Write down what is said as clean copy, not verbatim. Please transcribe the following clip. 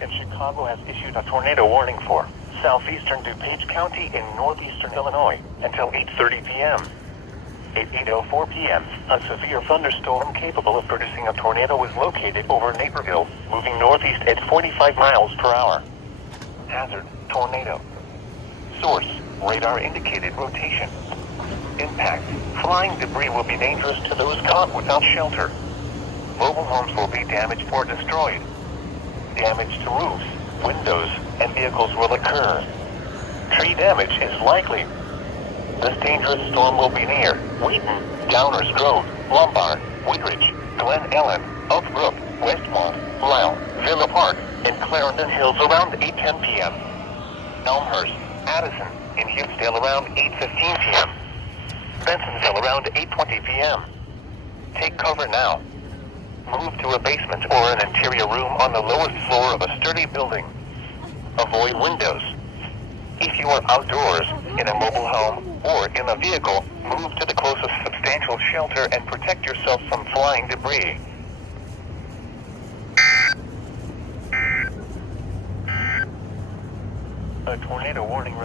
in Chicago has issued a tornado warning for southeastern DuPage County in northeastern Illinois until 8:30 p.m. At 8:04 p.m., a severe thunderstorm capable of producing a tornado was located over Naperville, moving northeast at 45 miles per hour. Hazard, tornado. Source, radar indicated rotation. Impact, flying debris will be dangerous to those caught without shelter. Mobile homes will be damaged or destroyed. Damage to roofs, windows, and vehicles will occur. Tree damage is likely. This dangerous storm will be near Wheaton, Downers Grove, Lombard, Wheatridge, Glen Ellen, Oak Brook, Westmont, Lisle, Villa Park, and Clarendon Hills around 8:10 p.m. Elmhurst, Addison, and Hughesdale around 8:15 p.m. Bensonville around 8:20 p.m. Take cover now. Move to a basement or an interior room on the lowest floor of a sturdy building. Avoid windows. If you are outdoors, in a mobile home, or in a vehicle, move to the closest substantial shelter and protect yourself from flying debris. A tornado warning remains.